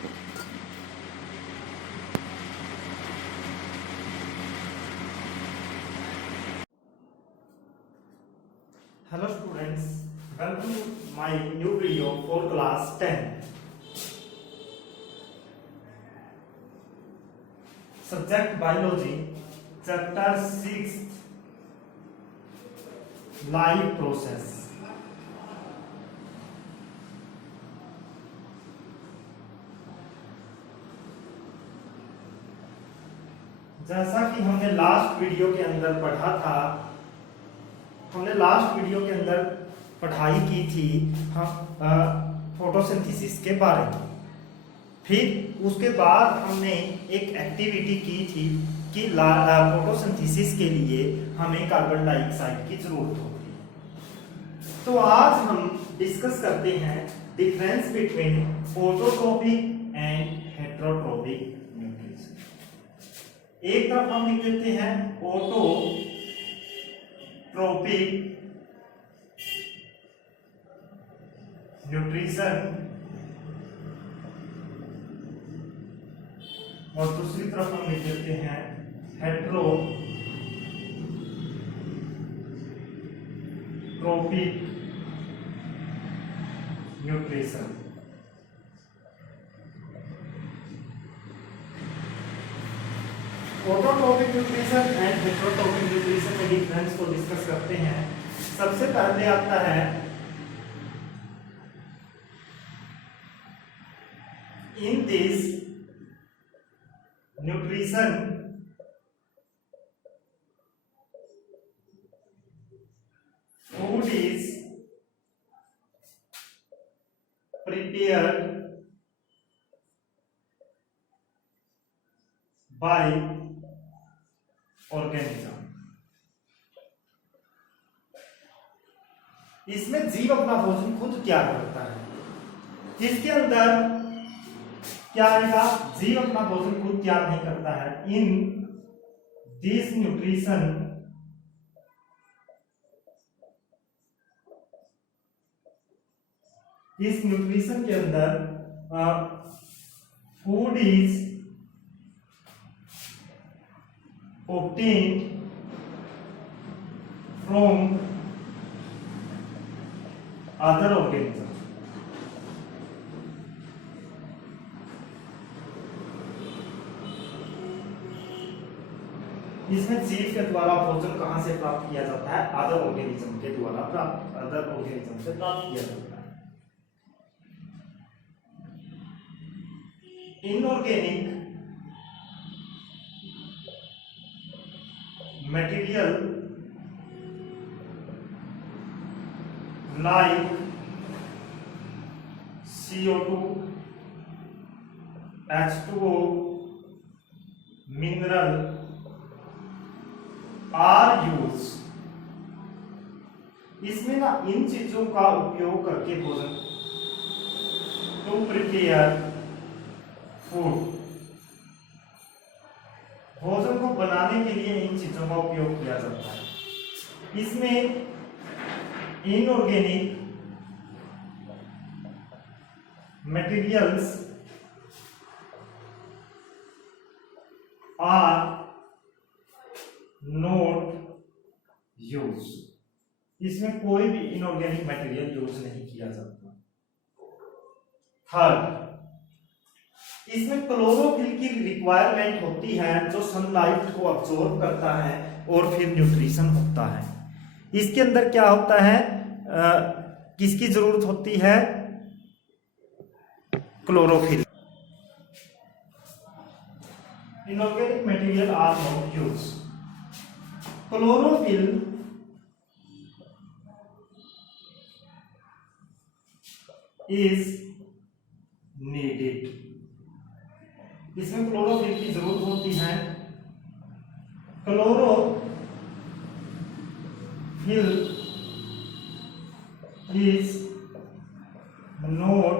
Hello students, welcome to my new video for class 10. Subject Biology, Chapter 6, Life Process. जैसा कि हमने last video के अंदर पढ़ा था, हमने लास्ट वीडियो के अंदर पढ़ाई की थी फोटोसिंथेसिस के बारे में। फिर उसके बाद हमने एक एक्टिविटी की थी कि फोटोसिंथेसिस के लिए हमें कार्बन डाइऑक्साइड की जरूरत होती है। तो आज हम डिस्कस करते हैं difference between autotrophic and heterotrophic nutrition. एक तरफ हम लिख देते हैं ऑटोट्रोपिक न्यूट्रिशन और दूसरी तरफ हम लिख देते हैं heterotrophic nutrition. Autotrophic nutrition and heterotrophic nutrition में डिफरेंस को डिस्कस करते हैं। सबसे पहले आता है in this nutrition food is prepared by organism। इसमें जीव अपना भोजन खुद तैयार करता है। इसके अंदर क्या आएगा? जीव अपना भोजन खुद तैयार नहीं करता है। इन दिस न्यूट्रिशन इस न्यूट्रिशन के अंदर food is obtained from other organisms। इसमें जीव के द्वारा भोजन कहां से प्राप्त किया जाता है? अदर ऑर्गेनिज्म के द्वारा अदर ऑर्गेनिज्म से प्राप्त किया जाता है। Inorganic material like CO2, H2O, mineral are used। इसमें ना इन चीजों का उपयोग करके भोजन टू प्रिपेयर फूड, भोजन को बनाने के लिए इन चीजों का उपयोग किया जाता है। इसमें inorganic materials are not use. इसमें कोई भी इनऑर्गेनिक मटेरियल यूज नहीं किया जाता। थर्ड, इसमें क्लोरोफिल की रिक्वायरमेंट होती है जो सनलाइट को अब्सॉर्ब करता है और फिर न्यूट्रिशन होता है। इसके अंदर क्या होता है? किसकी जरूरत होती है? Chlorophyll. Inorganic material are not use. Chlorophyll is needed. इसमें क्लोरोफिल की जरूरत होती है। Chlorophyll is not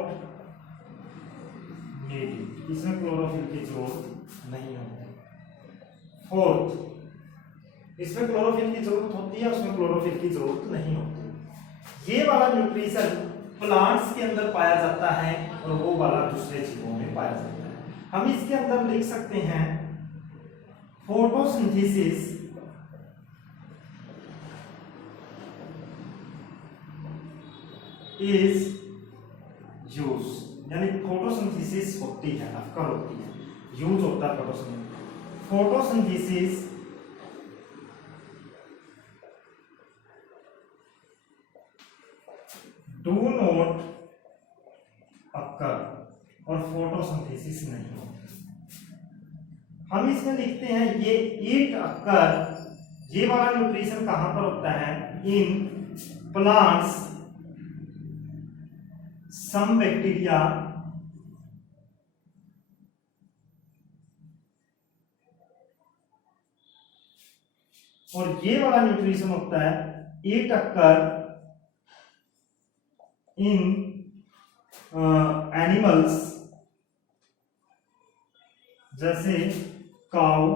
needed. इसमें क्लोरोफिल की जरूरत नहीं होती। फोर्थ, इसमें क्लोरोफिल की जरूरत होती है, उसमें क्लोरोफिल की जरूरत नहीं होती। ये वाला न्यूट्रिशन प्लांट्स के अंदर पाया जाता है और वो वाला दूसरे जीवों में पाया जाता है। हम इसके अंदर लिख सकते हैं फोटोसिंथेसिस इज यूज, यानी फोटोसिंथेसिस होती है, अक्कर होती है, यूज होता है photosynthesis. Photosynthesis do not occur, और फोटोसिंथेसिस नहीं होती। हम इसमें लिखते हैं ये इट अक्कर, ये वाला न्यूट्रिशन कहां पर होता है? इन प्लांट्स सम बैक्टीरिया और ये वाला न्यूट्रिशन होता है इट अक्कर इन एनिमल्स जैसे cow,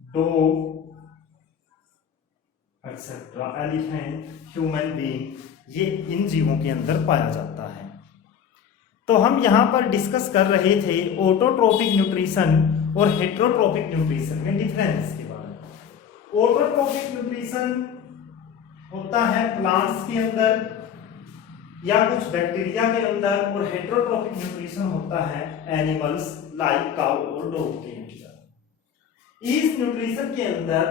dog etcetera, elephant, human being, ये इन जीवों के अंदर पाया जाता है। तो हम यहां पर डिस्कस कर रहे थे ऑटोट्रोपिक न्यूट्रिशन और हेटेरोट्रोपिक न्यूट्रिशन में डिफरेंस के बारे में। ऑटोट्रोपिक न्यूट्रिशन होता है प्लांट्स के अंदर या कुछ बैक्टीरिया के अंदर, और हेटेरोट्रोपिक न्यूट्रिशन होता है एनिमल्स लाइक काउ और डॉग के अंदर। इस न्यूट्रिशन के अंदर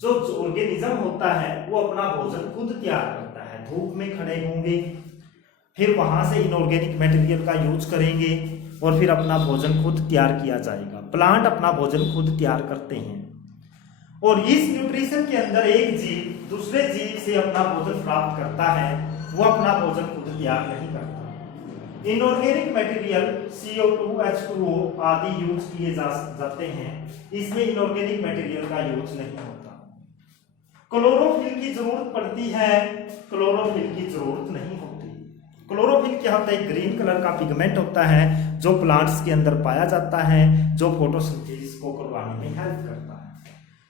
जो ऑर्गेनिज्म होता है वो अपना भोजन खुद तैयार करता है, धूप में खड़े होंगे, फिर वहां से इनऑर्गेनिक मटेरियल का यूज करेंगे और फिर अपना भोजन खुद तैयार किया जाएगा। प्लांट अपना भोजन खुद तैयार करते हैं, और इस न्यूट्रिशन के अंदर एक जीव दूसरे जीव से अपना भोजन प्राप्त करता है, वो अपना भोजन खुद तैयार नहीं करता। इनऑर्गेनिक मटेरियल CO2, H2O आदि यूज किए जाते हैं, इसमें इनऑर्गेनिक मटेरियल का यूज नहीं होता। क्लोरोफिल की जरूरत पड़ती है, क्लोरोफिल की जरूरत नहीं होती। क्लोरोफिल क्या होता है? ग्रीन कलर का पिगमेंट होता है जो प्लांट्स के अंदर पाया जाता है, जो फोटोसिंथेसिस को करवाने में हेल्प करता है।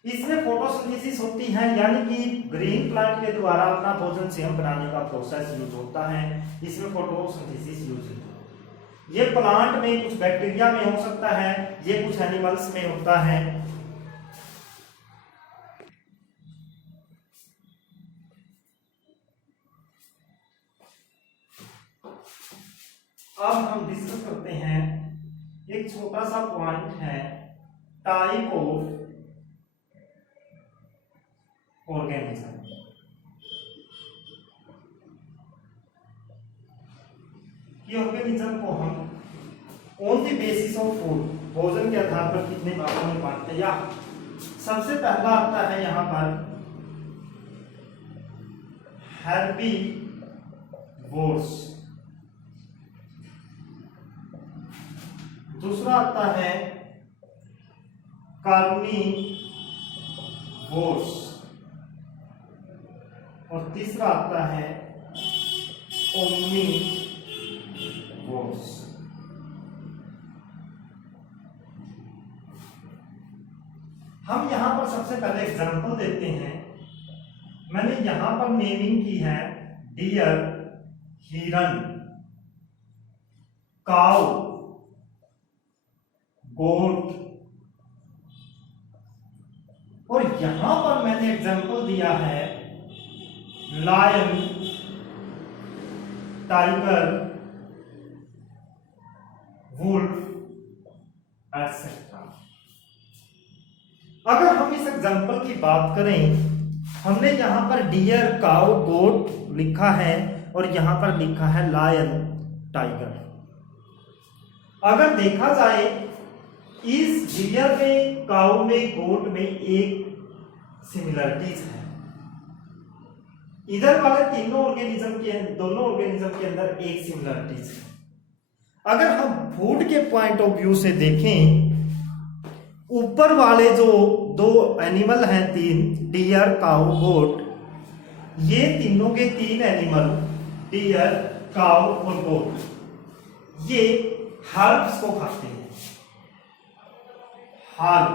इसमें फोटोसिंथेसिस होती है, यानी कि ग्रीन प्लांट के द्वारा अपना भोजन स्वयं बनाने का प्रोसेस यूज होता है, इसमें फोटोसिंथेसिस यूज होता है। ये प्लांट में कुछ बैक्टीरिया में हो सकता है, ये कुछ एनिमल्स में होता है। अब हम डिस्कस करते हैं, एक छोटा सा पॉइंट है टाइप ऑफ ऑर्गेनिज्म। कि ऑर्गेनिज्म को हम on the basis of food, भोजन के आधार पर कितने भागों में बांटते हैं। या सबसे पहला आता है यहां पर हेर्बीवोर्स, दूसरा आता है कार्निवोर्स, और तीसरा आता है ओमनीवोर्स। हम यहां पर सबसे पहले एग्जांपल देते हैं। मैंने यहां पर नेमिंग की है डियर, हिरन, काउ, गोट, और यहां पर मैंने एग्जांपल दिया है लायन, टाइगर, वुल्फ एक्सेट्रा। अगर हम इस एग्जांपल की बात करें, हमने यहां पर डियर, काउ, गोट लिखा है और यहां पर लिखा है लायन, टाइगर। अगर देखा जाए इस डियर में, काउ में, गोट में एक सिमिलरिटीज है। इधर वाले दोनों ऑर्गेनिज्म के अंदर एक सिमिलरिटीज है। अगर हम फूड के पॉइंट ऑफ व्यू से देखें, ऊपर वाले जो दो एनिमल हैं, तीन, डियर, काउ, गोट, ये तीनों के तीन एनिमल, डियर, काउ और गोट, ये हर्ब्स को खाते हैं। Herb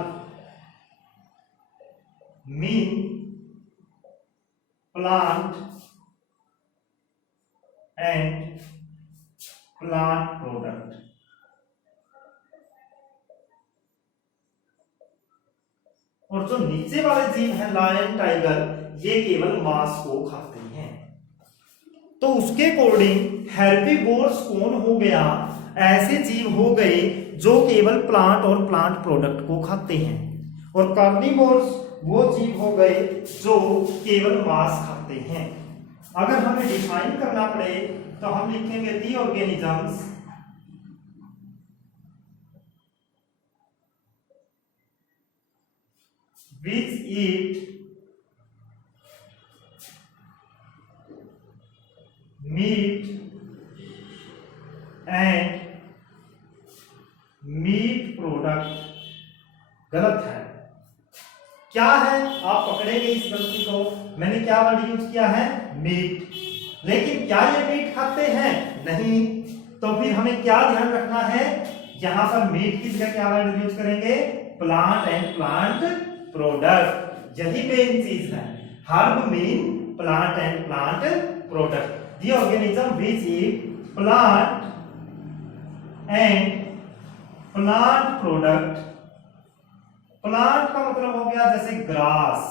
mean plant and plant product. और जो नीचे वाले जीव हैं लायन, टाइगर, ये केवल मांस को खाते हैं। तो उसके अकॉर्डिंग हेर्बिवोर्स कौन हो गया? ऐसे जीव हो गए जो केवल प्लांट और प्लांट प्रोडक्ट को खाते हैं, और कार्निवोर्स वो जीव हो गए जो केवल मांस खाते हैं। अगर हमें डिफाइन करना पड़े तो हम लिखेंगे दी organisms which eat meat and meat product। गलत है। क्या है? आप पकड़ेंगे इस गलती को। मैंने क्या वर्ड यूज किया है? मीट। लेकिन क्या ये मीट खाते हैं? नहीं। तो फिर हमें क्या ध्यान रखना है? यहां पर मीट की जगह क्या वर्ड यूज करेंगे? Plant and plant product. यही मेन चीज है। Herb mean plant and plant product. The organism which eat plant and plant product. Plant का मतलब हो गया जैसे ग्रास,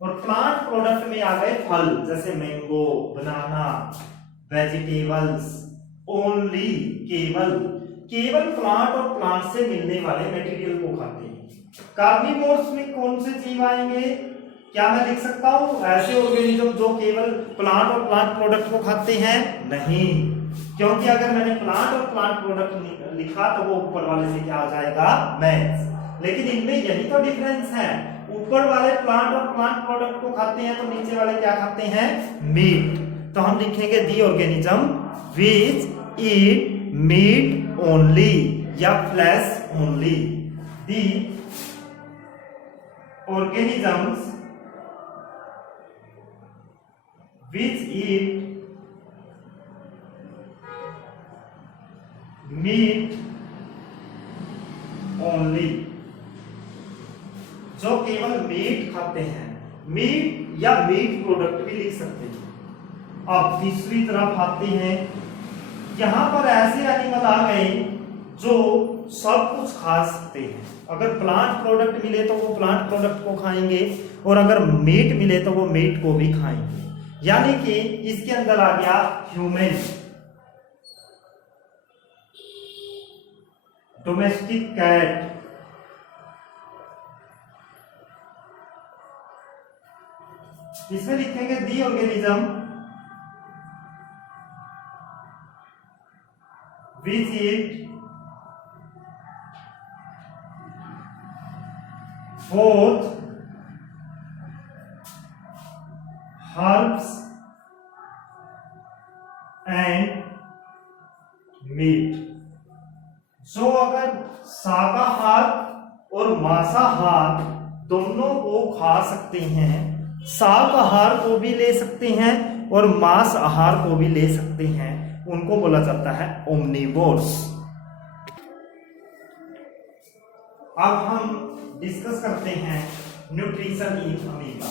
और प्लांट प्रोडक्ट में आ गए फल जैसे मैंगो, बनाना, वेजिटेबल्स। ओनली केवल केवल प्लांट और प्लांट से मिलने वाले मटेरियल को खाते हैं। कार्निवोर्स में कौन से जीव आएंगे? क्या मैं लिख सकता हूं ऐसे ऑर्गेनिज्म जो केवल प्लांट और प्लांट प्रोडक्ट को खाते हैं? नहीं, क्योंकि अगर मैंने प्लांट और प्लांट प्रोडक्ट लिखा तो वो ऊपर वाले से क्या हो जाएगा? मैच। लेकिन इनमें यही तो डिफरेंस है। ऊपर वाले प्लांट और प्लांट प्रोडक्ट को खाते हैं तो नीचे वाले क्या खाते हैं? मीट। तो हम लिखेंगे the organism which eat meat only या flesh only. The organisms which eat meat only, जो केवल मीट खाते हैं। मीट या मीट प्रोडक्ट भी लिख सकते हैं। अब तीसरी तरफ आते हैं। यहां पर ऐसे एनिमल आ गए जो सब कुछ खा सकते हैं। अगर प्लांट प्रोडक्ट मिले तो वो प्लांट प्रोडक्ट को खाएंगे, और अगर मीट मिले तो वो मीट को भी खाएंगे। यानी कि इसके अंदर आ गया ह्यूमन, डोमेस्टिक कैट, इसमें लिखेंगे the organism which eat both herbs and meat। जो अगर शाकाहार और मांसाहार दोनों को खा सकते हैं, शाकाहार को भी ले सकते हैं और मांसाहार को भी ले सकते हैं, उनको बोला जाता है ओमनिवोर्स। अब हम डिस्कस करते हैं न्यूट्रिशन इन अमीबा।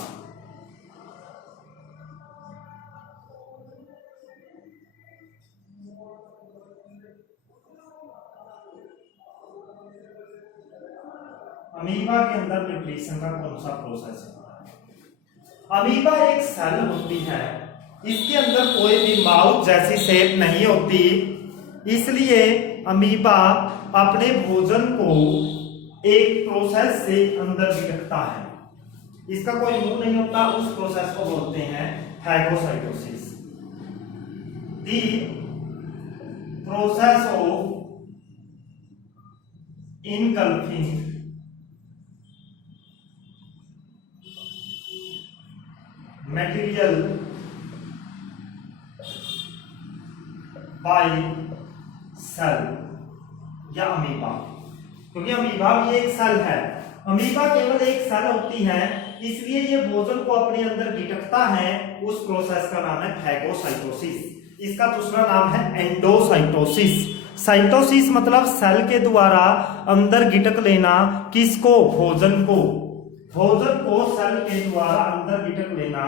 अमीबा के अंदर न्यूट्रिशन का कौन सा प्रोसेस है? अमीबा एक सेल होती है, इसके अंदर कोई भी माउथ जैसी शेप नहीं होती, इसलिए अमीबा अपने भोजन को एक प्रोसेस से अंदर गिरफ्ता है। इसका कोई मुंह नहीं होता, उस प्रोसेस को बोलते हैं phagocytosis. The process of engulfing material by cell या अमीबा, क्योंकि अमीबा भी एक सेल है। अमीबा केवल एक सेल होती है, इसलिए ये भोजन को अपने अंदर गिटकता है। उस प्रोसेस का नाम है फैगोसाइटोसिस। इसका दूसरा नाम है एंडोसाइटोसिस। साइटोसिस मतलब सेल के द्वारा अंदर गिटक लेना, किसको? भोजन को। भोजन को सेल के द्वारा अंदर गिटक लेना।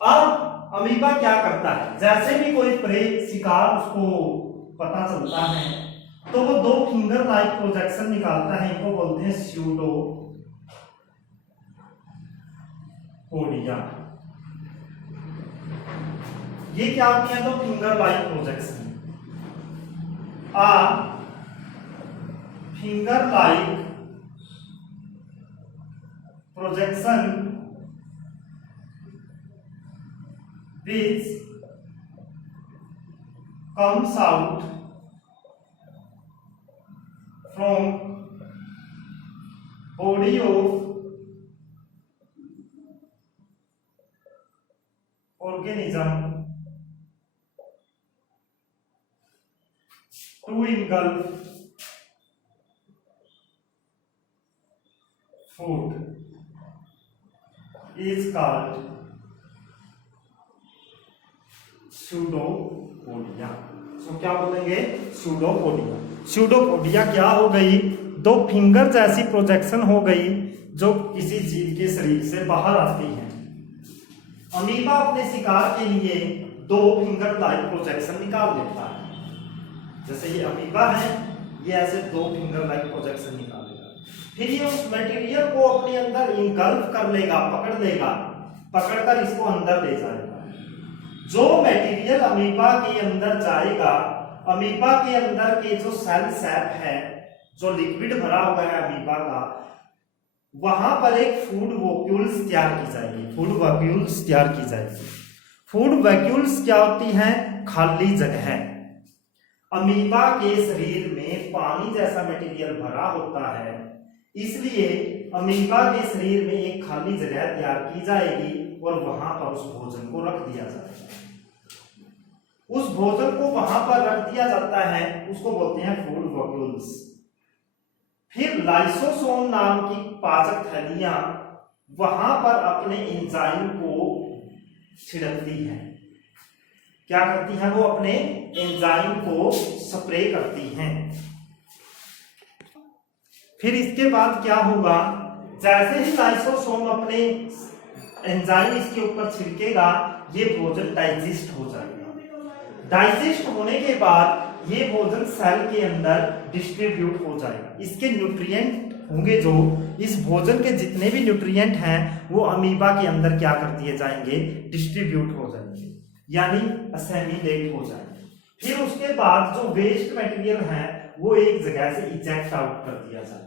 अब अमीबा क्या करता है? जैसे भी कोई प्रे शिकार उसको पता चलता है तो वो दो फिंगर लाइक प्रोजेक्शन निकालता है, इनको बोलते हैं स्यूडोपोडिया। ये क्या होती है? तो finger like projection. A finger like projection which comes out from body of organism to engulf food is called pseudopodia. So क्या बोलेंगे? स्यूडोपोडिया। स्यूडोपोडिया क्या हो गई? दो फिंगर जैसी प्रोजेक्शन हो गई जो किसी जीव के शरीर से बाहर आती है। अमीबा अपने शिकार के लिए दो फिंगर लाइक प्रोजेक्शन निकाल लेता है। जैसे ये अमीबा है, ये ऐसे दो फिंगर लाइक प्रोजेक्शन निकालेगा, फिर ये उस मटेरियल को अपने अंदर इनगल्फ कर लेगा, पकड़ लेगा, पकड़कर इसको अंदर ले जाएगा। जो मटेरियल अमीबा के अंदर जाएगा, अमीबा के अंदर के जो सेल सैप है, जो लिक्विड भरा हुआ है अमीबा का, वहां पर एक फूड वैक्यूल्स तैयार की जाएगी। फूड वैक्यूल्स तैयार की जाएगी। फूड वैक्यूल्स क्या होती हैं? खाली जगह। अमीबा के शरीर में पानी जैसा मटेरियल भरा होता है, इसलिए अमीबा के शरीर में एक खाली जगह तैयार की जाएगी और वहां पर उस भोजन को रख दिया जाएगा। उस भोजन को वहां पर रख दिया जाता है, उसको बोलते हैं फूड वैक्यूल्स। फिर लाइसोसोम नाम की पाचक थैलियां वहां पर अपने एंजाइम को छिड़कती हैं। क्या करती हैं? वो अपने एंजाइम को स्प्रे करती हैं। फिर इसके बाद क्या होगा? जैसे ही लाइसोसोम अपने एंजाइम इसके ऊपर छिड़केगा, ये भोजन डाइजेस्ट हो जाएगा। डाइजेस्ट होने के बाद ये भोजन सेल के अंदर डिस्ट्रीब्यूट हो जाएगा। इसके न्यूट्रिएंट होंगे, जो इस भोजन के जितने भी न्यूट्रिएंट हैं वो अमीबा के अंदर क्या कर दिए जाएंगे? डिस्ट्रीब्यूट हो जाएंगे, यानी असेमिलेट हो जाएंगे। फिर उसके बाद जो वेस्ट मटेरियल है वो एक जगह से इजेक्ट आउट कर दिया जाएगा।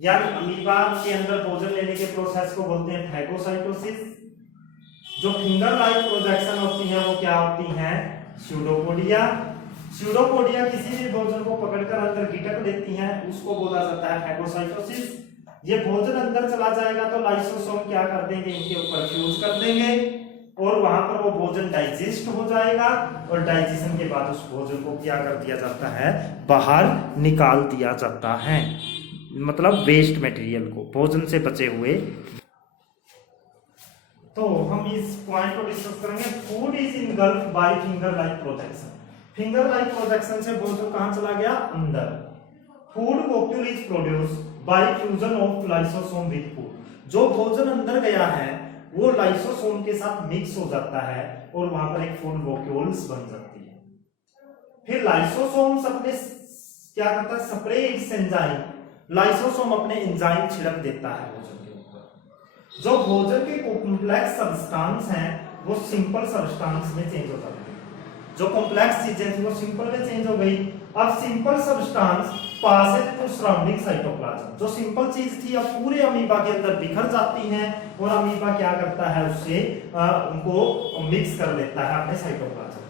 यानी अमीबा के अंदर भोजन लेने के प्रोसेस को बोलते हैं फैगोसाइटोसिस। जो फिंगर लाइक प्रोजेक्शन होती है वो क्या होती हैं? स्यूडोपोडिया। स्यूडोपोडिया किसी भी भोजन को पकड़कर अंदर गिटक लेती हैं, उसको बोला जाता है फैगोसाइटोसिस। ये भोजन अंदर चला जाएगा तो लाइसोसोम क्या कर देंगे? इनके ऊपर फ्यूज कर देंगे और वहां पर वो भोजन डाइजेस्ट हो जाएगा और डाइजेशन के बाद उस भोजन को क्या कर दिया जाता है? बाहर निकाल दिया जाता है, मतलब वेस्ट मटेरियल को, भोजन से बचे हुए। तो हम इस पॉइंट को डिस्कस करेंगे। Food is engulfed by finger like projection. Finger like projection से भोजन कहां चला गया? अंदर। Food vacuole is produced by fusion of lysosome with food. जो भोजन अंदर गया है वो लाइसोसोम के साथ मिक्स हो जाता है और वहां पर एक फूड वैक्यूल्स बन जाती है। फिर लाइसोसोम्स अपने क्या करता है? Spray it's enzyme. लाइसोसोम अपने एंजाइम छिड़क देता है भोजन के ऊपर। जो भोजन के कॉम्प्लेक्स सब्सटेंस हैं वो सिंपल सब्सटेंस में चेंज हो जाते हैं। जो कॉम्प्लेक्स चीजें थी वो सिंपल में चेंज हो गई। अब simple substance passes to surrounding cytoplasm. जो सिंपल चीज थी अब पूरे अमीबा के अंदर बिखर जाती हैं और अमीबा क्या करता है? उससे उनको मिक्स कर लेता है अपने साइटोप्लाज्म।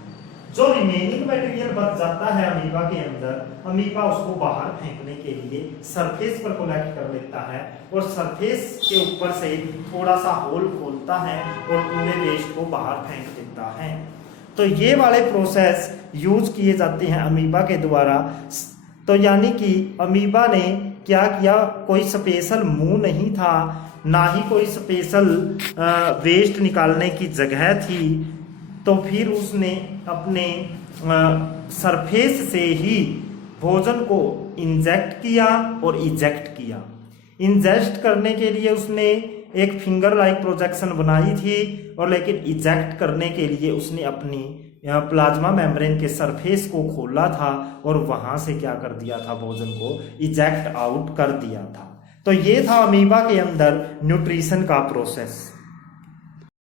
जो रिमेनिंग मटेरियल बच जाता है अमीबा के अंदर, अमीबा उसको बाहर फेंकने के लिए सरफेस पर कलेक्ट कर लेता है और सरफेस के ऊपर से थोड़ा सा होल खोलता है और पूरे वेस्ट को बाहर फेंक देता है। तो ये वाले प्रोसेस यूज किए जाते हैं अमीबा के द्वारा। तो यानी कि अमीबा ने क्या किया? कोई स्पेशल मुंह नहीं था, ना ही कोई स्पेशल वेस्ट निकालने की जगह थी, तो फिर उसने अपने सरफेस से ही भोजन को इंजेक्ट किया और इजेक्ट किया। इंजेस्ट करने के लिए उसने एक फिंगर लाइक प्रोजेक्शन बनाई थी और लेकिन इजेक्ट करने के लिए उसने अपनी प्लाज्मा मेम्ब्रेन के सरफेस को खोला था और वहां से क्या कर दिया था, भोजन को इजेक्ट आउट कर दिया था। तो ये था अमीबा के अंदर न्यूट्रिशन का प्रोसेस।